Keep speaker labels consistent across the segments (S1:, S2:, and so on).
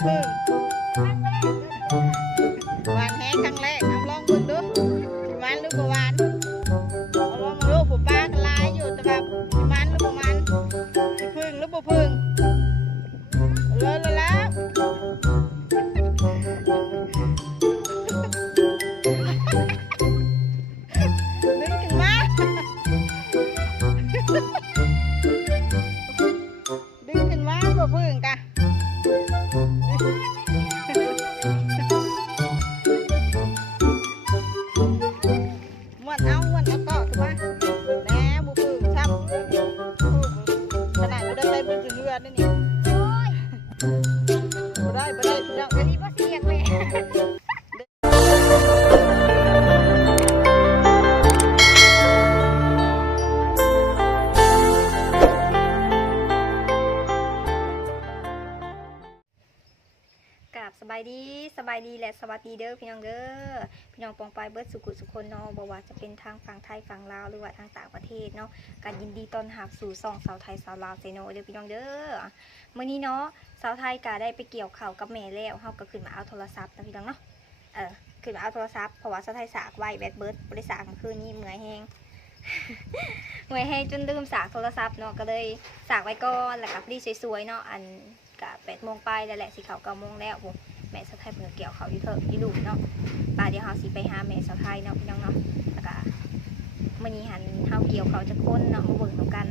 S1: พึ่ ดี
S2: เด้อพี่น้องเด้อ
S1: พี่น้องปองไปายเบิร์ดสุขุสุคนเนาะบอกว่าจะเป็นทางฝั่งไทยฝั่งลาวหรือว่าทางต่างประเทศเนาะการยินดีต้อนรับสู่ซองสาวไทยสาวลาวเซโนเด้อพี่น้องเด้อเมื้อนี้เนาะสาวไทยก็ได้ไปเกี่ยวเข่ากับแม่แล้วเฮาก็ขึ้นมาเอาโทรศัพท์นะพี่น้องเนาะเออขึ้นมาเอาโทรศัพท์เพราะว่าสาวไทยสากไว้แบตเบิร์ดบ่ได้สากเมื่อคืนนี้เหมื่อยแฮงเหมื่อยแฮงจนลืมสากโทรศัพท์เนาะก็เลยสากไว้ก่อนแล้วก็พอดีสวยๆเนาะอันก็8โมงไปแล้วแหละสิเข้าโมงแล้วผม แม่สาวไทยเพิ่นก็เกี่ยวเขาอยู่เถอะอยู่ดูเนาะป่าเดี๋ยวเฮาสิไปหาแม่สาวไทยเนาะพี่น้องเนาะแล้วก็มื้อนี้หันเฮาเกี่ยวเขาจะคนเนาะมาเบิ่งนํกัน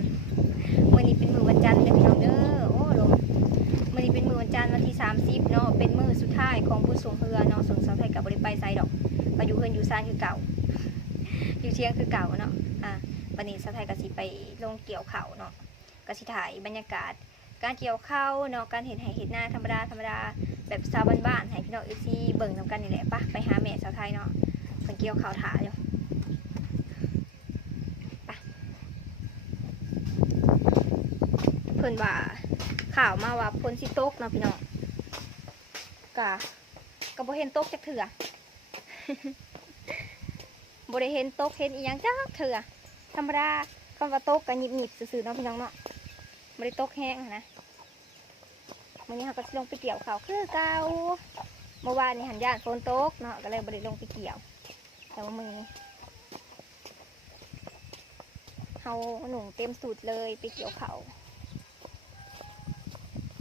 S1: มื้อนี้เป็นมื้อวันจันทร์เด้อพี่น้องเด้อโอ้ลมมื้อนี้เป็นมื้อวันจันทร์วันที่ 30เนาะเป็นมื้อสุดท้ายของผู้ส่งเรือเนาะส่งสาวไทยก็บ่ได้ไปไสดอกก็อยู่เฮือนอยู่ซ่านคือเก่า อยู่เที่ยงคือเก่าเนาะอะวันนี้สาวไทยก็สิไปลงเกี่ยวเขาเนาะก็สิถ่ายบรรยากาศการเกี่ยวข้าวเนาะการเห็นไห้เห็นหน้าธรรมดาธรรมดา แบบชาวบ้านๆให้พี่น้องเอซีเบิ่งนำกันนี่แหละปะไปหาแม่สาวไทยเนาะเพิ่นเกี่ยวข้าวถาอยู่ไปเพิ่นว่าข่าวมาว่าพ้นสิโต๊กเนาะพี่น้องกะก็บ่เห็นโต๊กจักเถื่อบ่ได้เห็นโต๊กเห็นอีหยังจักเถื่อธรรมดาคำว่าตกก็หยิบๆซื่อๆเนาะพี่น้องเนาะบ่ได้โต๊กแห้งนะ มื่อนี้เขาก็ลงไปเกี่ยวเขาวคือเก่าเมื่อวานนี้หันยานฝนตกเนาะก็เลยบริลงไปเกี่ยว แต่ว่ามือนี้เขาหนุ่งเต็มสูตรเลยไปเกี่ยวเขาว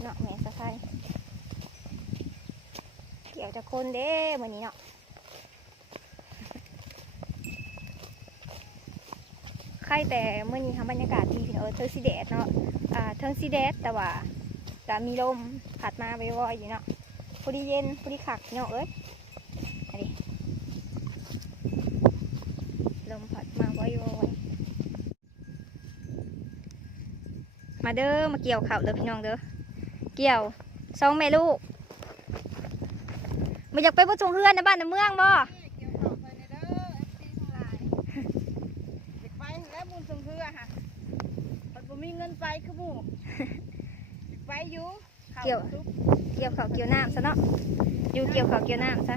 S1: เนาะแม่สะพายเกี่ยวจะคนเด้มื่อนี้เนาะใครแต่เมื่อนี้ทำบรรยากาศดีพี่น้องเออเทิงสีแดดเนาะอ่าเทิงสีแดดแต่ว่า จะมีลมผัดมาไปวอยๆอยู่เนาะพอดีเย็นพอดีขักเนาะเอ้ยอันนี้ลมผัดมาไว้วอยๆมาเด้อมาเกี่ยวข้าวเด้อพี่น้องเด้อเกี่ยวสองแม่ลูกมาอยากไปผู้ชงเฮือนในบ้านในเมืองบ่
S2: ไปในเด้อ FC ทั้งหลายเด็กไปแล้วบุญสงเรือค่ะมันบ่มีเงินไปคือหมู่ อยู่ข้าซุป
S1: เกี่ยวข้าวเกี่ยวน้ำซะเนาะอยู่เกี่ยวข้าวเกี่ยวน้ำซะ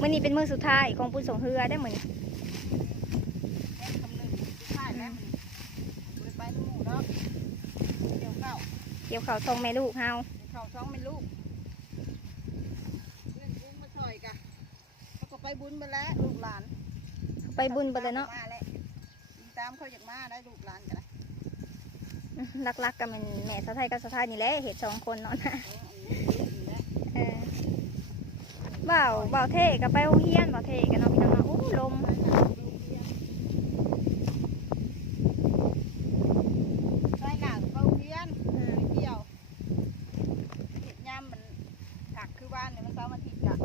S1: มื้อนี้เป็นมื้อสุดท้ายของผู้ส่งเฮือได้อมื้อนี้
S2: แม่คำหนึ่งสุดท้ายแล้วมันบ่ได้ไปน้ำหมู่เนาะเกี่ยวข้าว
S1: เกี่ยวข้าวทรงแม่ลูกเฮา
S2: เขาสองเป็นลูกเพื่อนบุญมาช่วยกันเขาก็ไปบุญไปแล้วลูกหลาน
S1: ไปบุญไปเลยเนาะ
S2: มาแล้วตามเขาอยากมาได้ลูกหลานกัน นะ
S1: รักๆกันเป็นแม่สะไทยกับสะไทยนี่แหละเห็ดสองคนเนาะนะ
S2: เอออันนี้อันนี้แหละ
S1: เออบ่าวบ่าวเท่กับไปโรงเรียนบ่าวเท่กันเนาะพี่น้องเนาะอู้ลม
S2: ไปหาลูกเรียนไปหนังไปโรงเรียนไปเที่ยวเห็ดยามมันถักคือบ้านเนี่ยมันเสาร์อาทิตย์อะ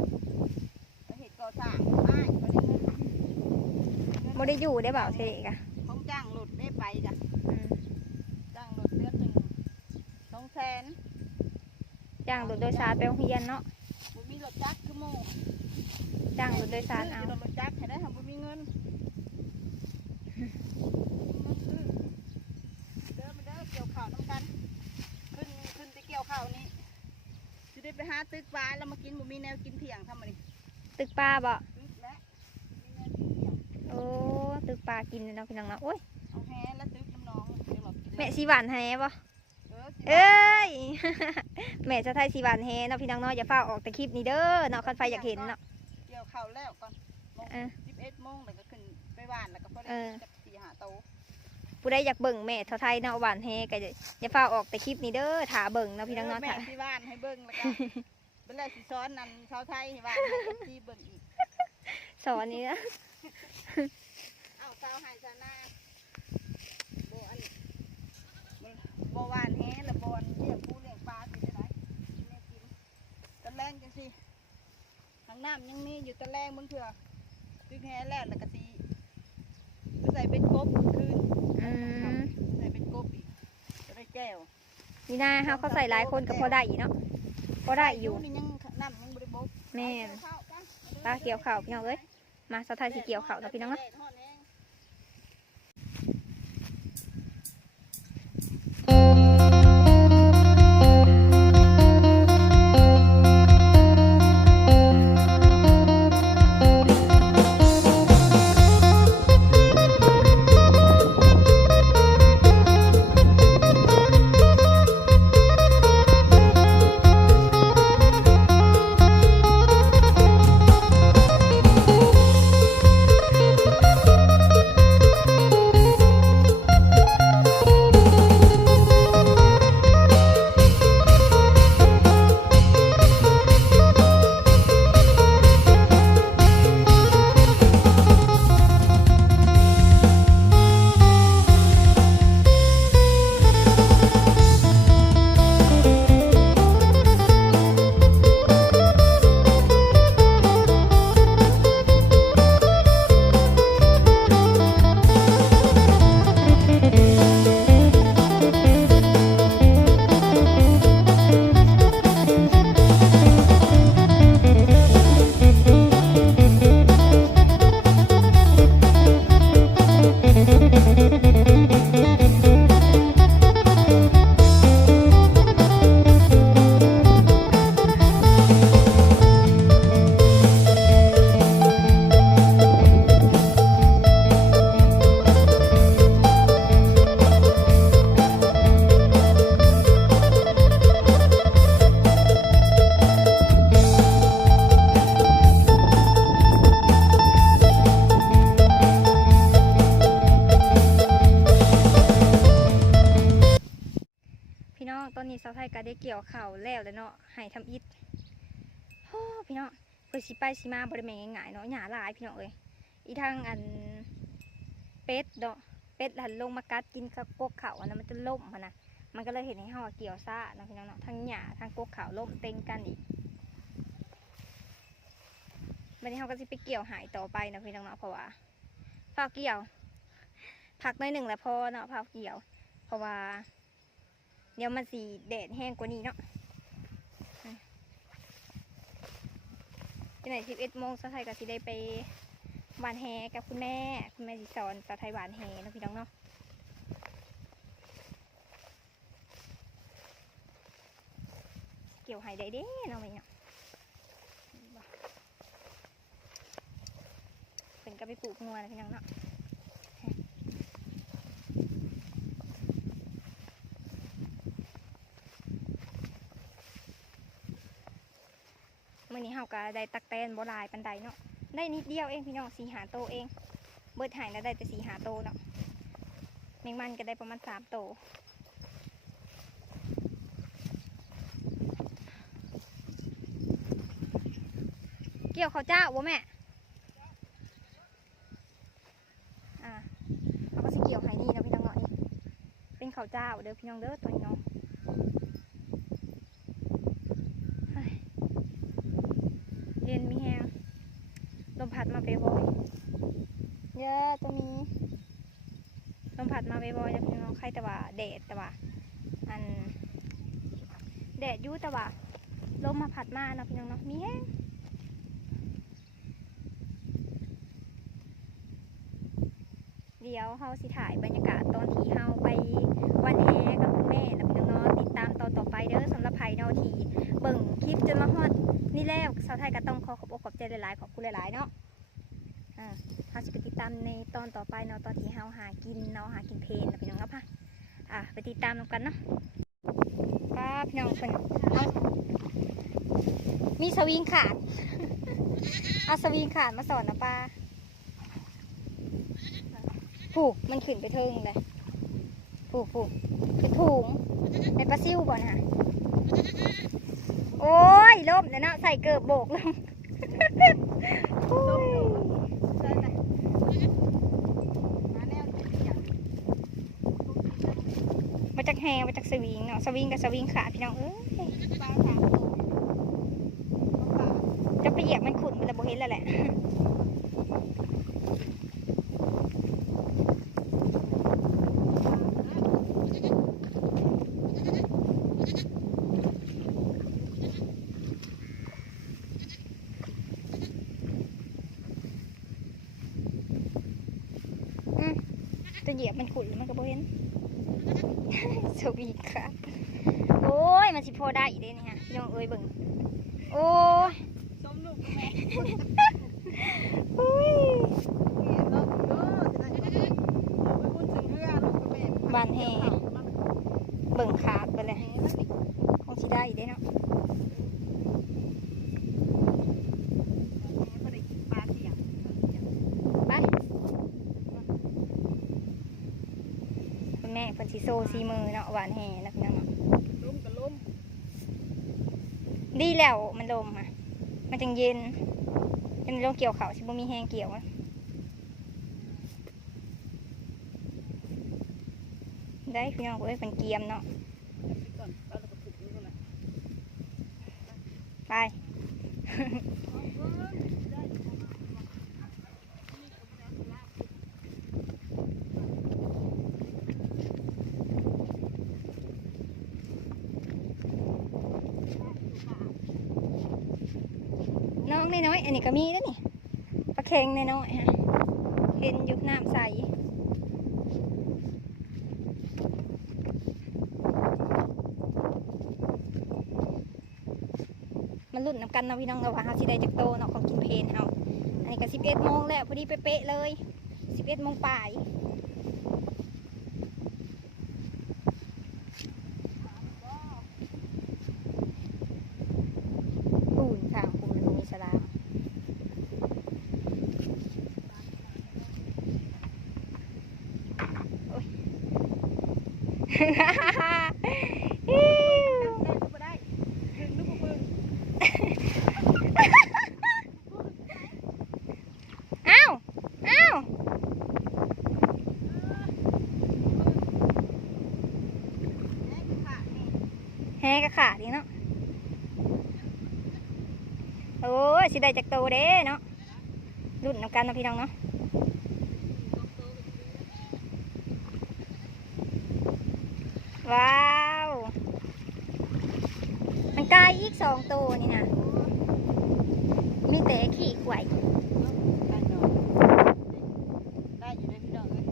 S2: ไปเห็ดก่อสร้างอ้ายเขาได้เงินเงิน
S1: บ่ได้อยู่ได้บ่าวเท่กะ
S2: ของจ้างหลุดได้ไปจ้ะ
S1: อืม
S2: จ้างรถเดือนหนึ่งสองแสน
S1: จ้างรถ โดยสารไปโรงเรียนเนาะ
S2: บ่มีรถจักรคือหมู่
S1: จ้างรถโดยสารเอา
S2: รถจักรให้ได้ทำบ่มีเงินเดินมาเด้อเกี่ยวข้าวน้ำกันขึ้นขึ้นไปเกี่ยวข้าวนี่สิได้ไปหาตึกปลาแล้วมากินบ่มีแนวกินเที่ยงทำมาดิ
S1: ตึกปลาบ่
S2: ตึกและมีแนวกินเที่ยง
S1: โอ้ตึกปลากินเลยเนาะพี่น้องเนาะโอ้ย
S2: เอาแฮแล้วตึกน้ำน้องเดี๋ยวเรากิน
S1: แม่สีหวานแฮบ่
S2: เออสิ
S1: เอ้ยแม่จะไทยสีหวานแฮเนาะพี่น้องเนาะอย่าฟ้าออกแต่คลิปนี้เด้อเนาะคันไฟอยากเห็นเนาะ
S2: เกี่ยวข้าวแล้วก่อนโมง
S1: เออ
S2: สิบเอ็ดโมงแล้วก็ขึ้นไปบ้านแล้วก็พอได้
S1: เออ
S2: จักสี่หาโตว
S1: ผู้ใดอยากเบิ่งแม่เท่าไทยเนาะหวานแฮก็อย่าอย่าฟ้าออกแต่คลิปนี้เด้อถ่าเบิ่งเนาะพี่น้องเนาะ
S2: แม่
S1: ถ่า
S2: ที่บ้านให้เบิ่งแล้วก็เป็นไรสิซ้อนนั่นชาวไทยให้บ้านให้ที่เบิ่งอีก
S1: สอนนี่นะ
S2: เอ้าชาวไห้ชาวนาโบอันโบหวานแฮแล้วโบ อันเลี้ยงปูเลี้ยงปลาสิได้ไหนแม่กินตะแรงจังสิทางน้ำยังมีอยู่ตะแรงมึงเถื่อตึกแฮแล้วแล้วก็สิไปใส่เป็นกบคืน
S1: อืม
S2: ใส่เป็นกบอีกจะได้แก้ว
S1: นี่นาเฮาเขาใส่หลายคนก็พอได้อยู่เนาะพอได้อยู่
S2: นี่ยังน้ำยังบริบก
S1: แม่นปลาเกี่ยวข้าวพี่น้องเอ้ยมาสาวไทยสิเกี่ยวข้าวเนาะพี่น้องเนาะ น้องเอ้ยอีทางอันเป็ดเนาะเป็ดหันลงมากัดกินกับกกเขาอันนั้นมันจะล่มหั้นนะมันก็เลยเห็นให้ห่อเกี่ยวซ่าเนาะพี่น้องเนาะทั้งหยาทั้งกกเขาล่มเต็งกันอีกวันนี้เขาก็จะไปเกี่ยวหายต่อไปนะพี่น้องเนาะเพราะว่าฝากเกี่ยวพักหน่อยหนึ่งแล้วพอเนาะพักเกี่ยว เพราะว่า เดี๋ยวมันสีแดดแห้งกว่านี้เนาะ ที่ไหนสิบเอ็ดโมงสาวไทยก็สิได้ไปหวานแฮกับคุณแม่ คุณแม่สิสอนสาวไทยหวานแฮเนาะพี่น้องเนาะเกี่ยวไห้ได้เด้เนาะแม่เนาะเป็นก็ไปปลูกงัวนะพี่น้องเนาะ มื่อนี้เฮาก็ได้ตักแตนบ่ลายปันใดเนาะได้นิดเดียวเองพี่น้องสีหาโตเอง เบิดหายแล้วได้แต่สีหาโตเนาะแมงมันก็ได้ประมาณสามโตเกี่ยวข้าวเจ้าบ่แม่อ่าเขาก็สิเกี่ยวไห้นี่นะพี่น้องเนาะนี่เป็นข้าวเจ้าเด้อพี่น้องเด้อตัวนี้เนาะ เย็นมีแห้งลมพัดมาเบบ่อยเยอะตัวนี้ ลมพัดมาเบบ่อยๆจะพี่น้องใครแต่ว่าแดดแต่ว่าอันแดดยู่แต่ว่าลมมาพัดมาเนาะพี่น้องเนาะมีแห้งเดี๋ยวเฮาสิถ่ายบรรยากาศตอนที่เฮาไปวันแฮกับคุณแม่นะพี่น้องเนาะติดตามตอนต่อไปเด้อสำหรับไผ่เนาะที่เบิ่งคลิปจนมาฮอดนี่แล้วสาวไทยก็ต้องขอขอบอกขอบใจหลายๆขอบคุณหลายๆเนาะ อ่าเฮาสิไปติดตามในตอนต่อไปเนาะตอนที่เฮาหากินเนาะหากินเพลนนะพี่น้องเนาะค่ะอะไปติดตามกันเนาะป้าพี่น้องเพิ่นเอามีสวิงขาดเอาสวิงขาดมาสอนนะป้าผูกมันขึ้นไปเทิงเลยผูกผูกเป็นถุงเป็นปลาซิวบ่นะโอ้ยล่มแล้วเนาะใส่เกิบโบกลง โอ้ย
S2: ใช่ไหมมาแนวเสียง
S1: มา จากแฮมาจากสวิงเนาะสวิงกับสวิงขาดพี่น้องเอ้ย
S2: ปลาสามตัวปลา
S1: จะไปเหยียบมันขุดมันจะโบเห็นแล้วแหละ อืมจะเหยียบมันขุดแล้วมันก็บ่เห็น สวีค่ะ โอ้ย มันสิพอได้อีกเด้นี่ฮะพี่น้องเอ้ยเบิ่งโอ้ย
S2: ชมลูกแม่
S1: อุ้ย
S2: เมียเราเยอะจะได้ไปพูดถึงเรื่องลูกกับแม่
S1: บานแห่เบิ่งขาดไปเลยคงสิได้อีกเด้เนาะไปคุณแม่เพิ่นสิโซซีมือเนาะ หวานแห่นะพี่น้องเนาะ
S2: ล้มกับล้ม
S1: ดีแล้วมันลมอะมันจังเย็นจะมันลงเกี่ยวเขาวสิบ่มีแห้งเกี่ยวอะได้พี่น้องเอ้ยเป็นเกียมเนาะ
S2: ก่อนเราก็ฝึกนี่ก่อนนะ
S1: ไป น้อง นี่ก็มีแล้วนี่ปลาเค็งน้อยๆฮะเห็นยุคน้ำใสมันรุ่นนำกันนะพี่น้องเราว่าเฮาสิได้จากโตเนาะของกินเพนเฮาอันนี้ก็สิบเอ็ดโมงแล้วพอดีเป๊ะเลยสิบเอ็ดโมงป่ายปูนค่ะปูนมีสลาม อิ๊ว
S2: ได้ก็ได้ถึงลูกมือ
S1: อ้าวอ้าวแฮกะขาดดีเนาะโอ้ยสิได้จากโตเด้เนาะรุ่นน้ำกันนะพี่น้องเนาะ ว้าว มันกลายอีกสองตัวนี่นะมีแต่ขี่ไขว่
S2: ได้เนาะได้อยู่ในพี่น้องเลย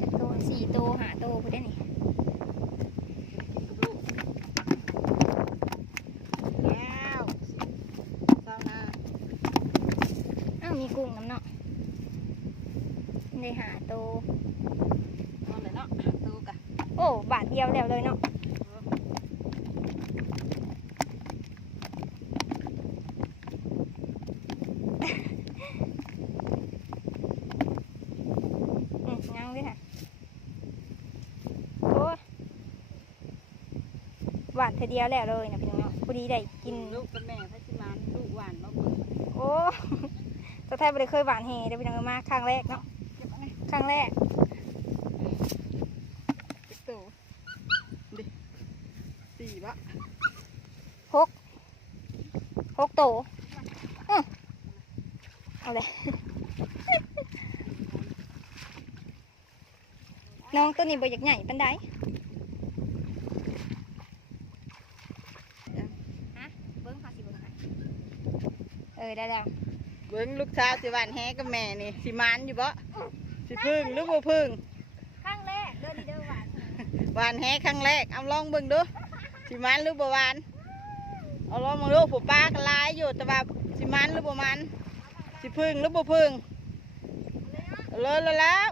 S1: จากตัวสี่ตัวหาตัวพูดได้นี่
S2: ลูกแล้วเศร้าหน้า
S1: อ้าวมีกุ้งน้ำเนาะได้หาตัว
S2: นอนเลยเนาะตูกะ
S1: โอ้บาทเดียวแล้วเลยเนาะอืมยังด้วยค่ะโอ้ยหวานเธ อเดียวแล้วเลยนะพี่น้องเนาะพอดีได้กิน
S2: ลูกกับแม่พัชมานลูกหวานมาเบิ่ง
S1: โอ้สะแทบไม่ได้เคยหวานเฮได้พี่น้องมาครั้งแรกเนาะ
S2: เก็บอะไร
S1: ครั้งแรก
S2: เก็บตูดิสี่บะ
S1: หกโตอื้อเอาเลย น้องตัวนี้บ่อยากใหญ่ปันได
S2: เอ
S1: ได้แล้ว
S2: เบิ้งลูกสาวสิหวานแฮกับแม่นี่สิหมันอยู่บ่สิพึ่งหรือบ่พึ่ง
S1: ข้างแรกเดินเดินหวาน
S2: หวานแฮครั้งแรกเอาลองเบิ่งดูสิหมันหรือบ่หวานเอาลองมาดูผู้ป้าก็หลายอยู่แต่ว่าสิหมันหรือบ่หมันสิพึ่งหรือบ่พึ่งเอาเลยเลยแล้ว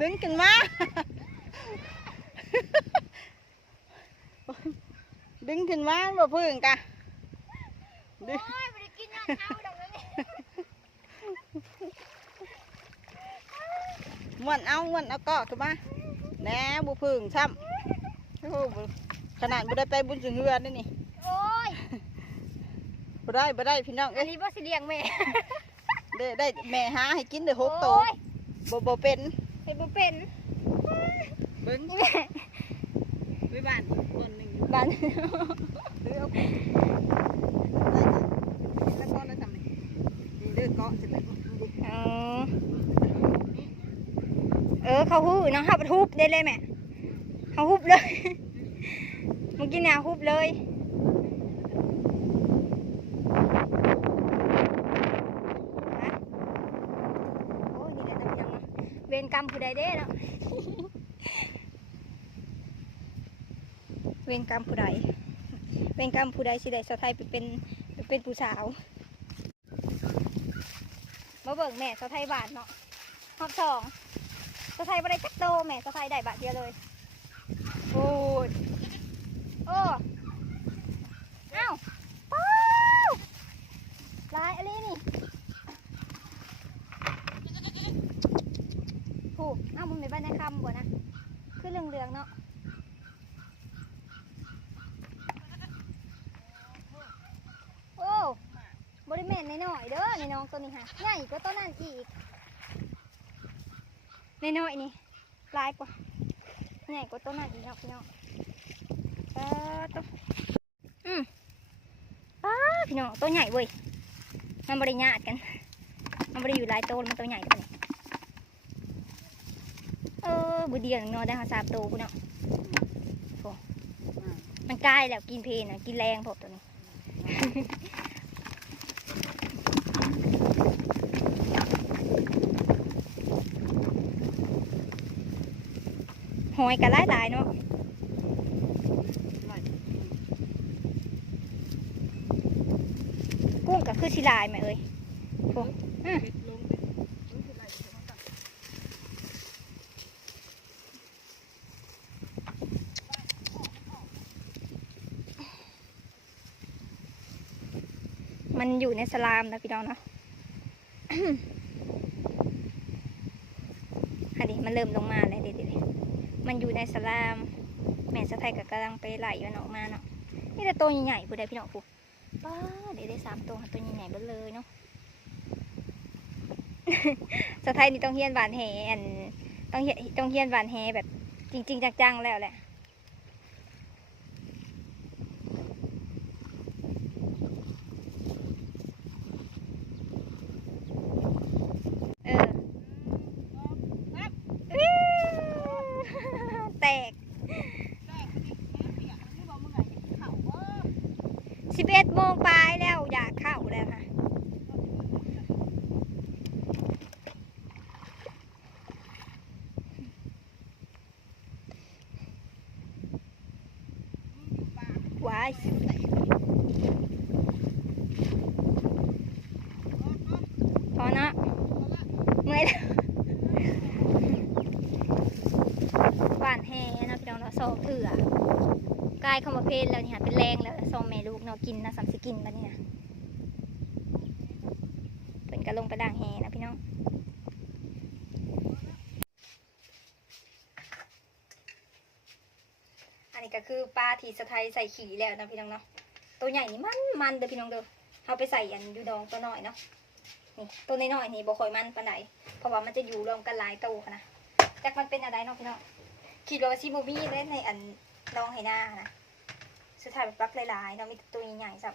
S2: ดึงกันมา ดึงขึ้นมาบ่พึ่งกะดึง
S1: โอ้ยไม่ได้กินยังข้าวดอกเลย
S2: ม้วนเอาม้วนเอาเกาะขึ้นมาแหน่บ่พึ่งซ้ำโอ้โหขนาดบ่ได้ไปบุญถึงเรือนี่นี่
S1: โอ้ย
S2: บ่ได้บ่ได้พี่น้อง
S1: อั
S2: เอ้
S1: น
S2: ย
S1: นี้บ่สิเลี้ยงแม่
S2: ได้ได้แม่หาให้กินได้หกโตว
S1: โอ้ย
S2: บ่บ่เป็น
S1: เห็นบ่เป็น
S2: เบิ่ง
S1: นี่แม่
S2: ไว้บ้านคนหนึงอยู่
S1: บ้าน
S2: เด้อเอาไปแล้วก็แล้วทำนี่นี่เด้อเกาะสิไปดูดิ
S1: เอเออเขาฮู้เนาะเขาฮุบได้เลยแม่เขาฮุบเลยเมื่อกี้เนี่ยฮุบเลยโอ้ยนี่แหละน้ำยังเนะเวรกรรมผู้ใดเด้เนาะ เวรกรรมผู้ใดเวรกรรมผู้ใดสิได้สาวไทยไปเป็นไปเป็นผู้สาวมาเบิ่งแม่สาวไทยบาทเนาะรอบสองสาวไทยบ่ได้จักโตแม่สาวไทยได้บาทเดียวเลยโอ้ยโอ้เอ้าป้าวลายอะไรนี่ผูกเอ้ามันไม่บ้านในคำบ่นะคือเรื่องๆเนาะ โอ้ บริเมนน้อยเด้อในน้องตัวนี้ฮะใหญ่กว่าตัวนั้นอีกในน้อยนี่ลายกว่าใหญ่กว่าตัวนั้นอีกเนาะพี่น้องเออตัวอืมป้าพี่น้องตัวใหญ่เว้ยมันบริญาตกัน มันบริอยู่หลายตัวมันตัวใหญ่ตัวนี้เออบุเดียงเนาะได้หาสามตัวพี่น้องมันใกล้แล้วกินเพลนะกินแรงพวกตัวนี้ หอยกันหลายหลายๆเนาะกุ้งก็คือสิลายไหมเอ้ยโอ้อืมมันอยู่ในสลามนะพี่น้องเนาะ อันนี้มันเริ่มลงมาแล้วเด็ดๆมันอยู่ในสลาม แม่สะไทยก็กำลังไปไหลมันออกมาเนาะนี่แต่ตัวใหญ่ๆผู้ใดพี่น้องผู้ป้าเดี๋ยวได้สามตัวตัวใหญ่ๆเบิดเลยเนาะสะไทยนี่ต้องเฮียนหวานแหนต้องเฮียนต้องเฮียนหวานแหแบบจริง ๆจังๆแล้วแหละ เอออื้อแตก สิบเอ็ด โมงปลายแล้วอยากเข้าแล้วค่ะว้ายพอเนาะเมื่อยแล้วหวานแฮเนะพี่น้องเนาะโซเถื่อกายเข้ามาเพลแล้วนี่ค่ะเป็นแรง อากินนะสามสิกินบัดนี้นะเพิ่นก็ลงไปด่างแฮนะพี่น้องอันนี้ก็คือปลาทีสะไทยใส่ขี่แล้วนะพี่น้องเนาะตัวใหญ่นี่มันมันเด้อพี่น้องเด้อเอาไปใส่อันยูดองตัวน้อยเนาะนี่ตัวน้อยๆนี่บ่ค่อยมันปานใดเพราะว่ามันจะอยู่รวมกันหลายตัวค่ะนะจักมันเป็นอะไรเนาะพี่น้องคิดว่าซิบูมี่เล่นในอันดองไหหน้านะ สุดท้ายแบบปลักหลายๆเนาะมีตัวใหญ่ๆสับ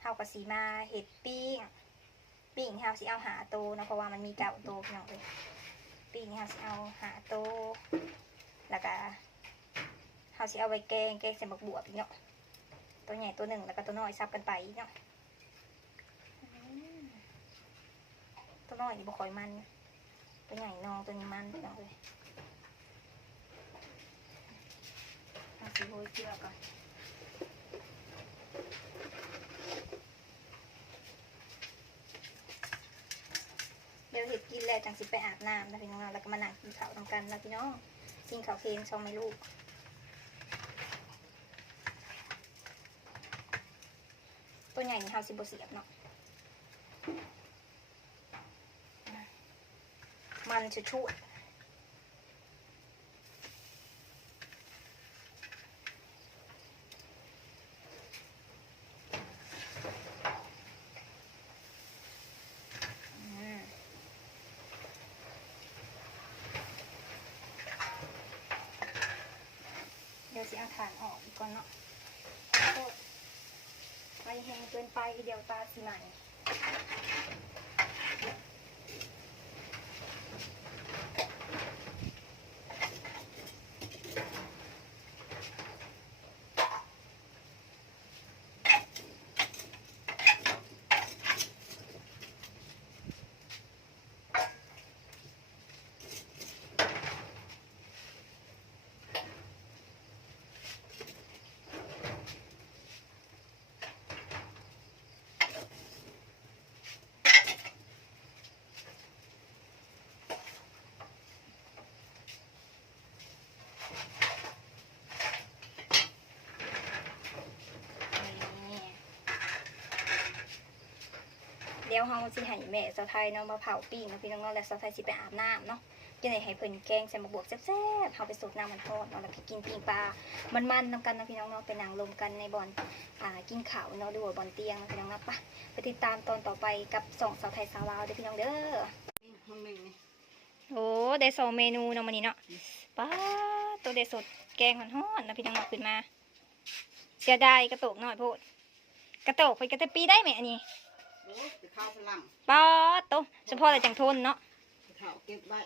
S1: เฮากับสีมาเห็ดปิ้งปิ้งเฮาสิเอาหาโตวนะเพราะว่ามันมีเก่าโตวพี่น้องเลยปิ้งเฮาสิเอาหาโตวแล้วก็เฮาสิเอาไว้แกงแกงใส่บักบวบอีกเนาะตัวใหญ่ตัวหนึ่งแล้วก็ตัวน้อยซับกันไปอีกเนาะตัวน้อยนี่บ่ค่อยมันตัวใหญ่นองตัวนี้มันพี่น้องเลย เอาสิโรยเกลือก่อนเดี๋ยวเห็ดกินแล้วจังสิไปอาบน้ำนะพี่น้องแล้วก็มานั่งกินข้าวทำกันนะพี่น้องกินข้าวเค็มช่องไม่ลูกตัวใหญ่นี่เฮาสิบ่เสียบเนาะมันจะช่วยอืมเดี๋ยว สิเอาฐานออกอีกก่อนเนาะไปแห้งเกินไปเดี๋ยวตาสิไหนเดี๋ยวเฮาสิให้แม่สาวไทยเนาะมาเผาปิ้งเนาะพี่น้องเนาะแล้วสาวไทยสิไปอาบน้ำเนาะจะได้ให้เพิ่นแกงใส่มาบวกแซ่บๆเฮาไปสดน้ำมันทอดเนาะแล้วก็กินปิ้งปลา มันๆนำกันเนาะพี่น้องเนาะไปนั่งลมกันในบ่อนอ่ากินข้าวเนาะหรือว่าบ่อนเตียงเนาะพี่น้องเนาะไปไปติดตามตอนต่อไปกับสองสาวไทยสาวลาวเด้อพี่น้องเด้อ
S2: นี่ห้องนึงนี่
S1: โอ้ได้สองเมนูเนาะมื้อนี้เนาะป้าตัวเด็ดสดแกงฮ้อนๆเนาะพี่น้องเนาะขึ้นมาเสียดายกระโตกหน่อยโพดกระโตกเพิ่นก็จะปีได้ไหมอันนี้
S2: ไปเข้าพลัง
S1: ป๊อดโตเฉพาะแต่จังทนเนาะ
S2: ไปเข้าเก็บไว้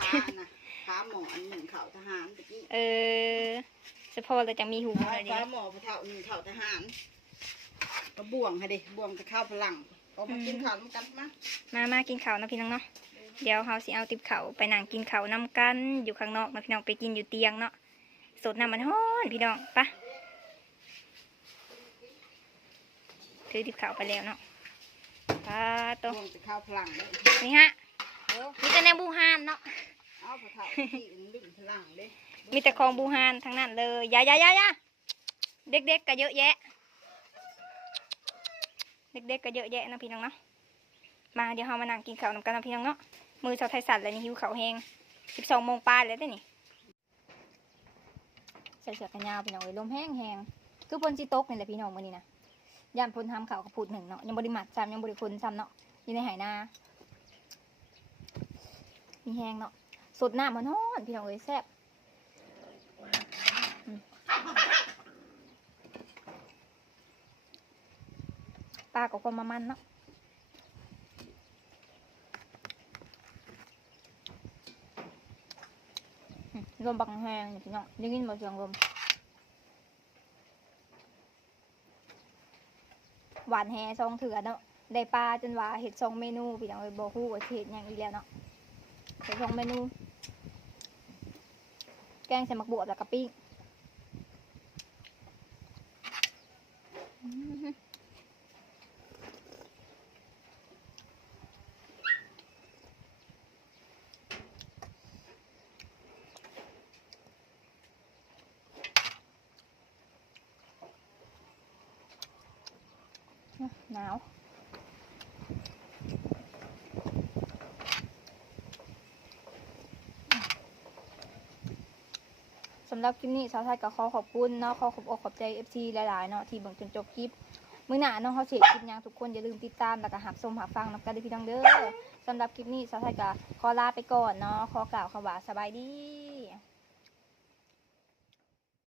S2: ขาน่ะขาหมออันหนึ่งเข่าทหารตะกี้
S1: เออเฉพาะแต่จังมีหู
S2: ขา
S1: เลยดิ
S2: หมอพระเท่าหนึ่งเข่าทหารก็บ่วงให้ดิบ่วงจะเข้าพลังออกมากินข้าวน้ำกันมา
S1: มามากินข้าวเนาะพี่น้องเนาะเดี๋ยวเฮาสิเอาติบข้าวไปนั่งกินข้าวนํกันอยู่ข้างนอกเนาะพี่น้องไปกินอยู่เตียงเนาะสดน้ำมันฮ้อนพี่น้องไปะ ถือติบข้าวไปแล้วเนาะป้าดโต
S2: บ่วงจะเข้าพลังเลย
S1: นี่ฮะ
S2: โอ้
S1: มีแต่แนวบูฮานเนาะ
S2: เอาพระเท่าที่ดึงพลังเด้
S1: มีแต่ของบูฮานทั้งนั้นเลยอยาอยาอยาอยาเด็กๆก็เยอะแยะ เด็กๆก็เยอะแยะเนาะพี่น้องเนาะมาเดี๋ยวเรามานั่งกินข้าวนำกันเนาะพี่น้องเนาะมือชาวไทยสัตว์เลยนี่หิวข้าวแห้งสิบสองโมงปลายแล้วได้อนี่ใส่เสื้อกันยาวพี่น้องเลยลมแห้งแห้งคือพลจิตกนี่แหละพี่น้องมื้อนี้นะ ย่านพลทำเขากับพูดหนึ่งเนาะยังบริมัดซ้ำยังบริพลซ้ำเนาะอยู่ในไหนามีแห้งเนาะสดหน้ำมันฮ้อนพี่น้องเอ้ยแซ่บปลากับความมันเนาะอืมลมบังแหงพี่น้องได้ยินบ่เสียงลม หวานแฮซองเถื่อเนาะได้ปลาจนว่าเห็ดซองเมนูพี่น้องเอ้ยบ่ฮู้ว่าสิเห็ดหยังอีกแล้วเนาะเห็ดซองเมนู แกงใส่หมักบวบแล้วก็ปิ้งอื้อหือ หนาว สำ หรับคลิปนี้สาวไทยก็ขอขอบคุณเนาะขอขอบอกขอบใจ FC หลายๆเนาะที่เบิ่งจนจบคลิปมื้อหน้าเนาะเขาเสียคลิปยังทุกคนอย่าลืมติดตามแล้วก็หับชมหับฟังนะกันเด้อพี่น้องเด้อสำหรับคลิปนี้สาวไทยก็ขอลาไปก่อนเนาะขอกล่าวคำว่าสบายดี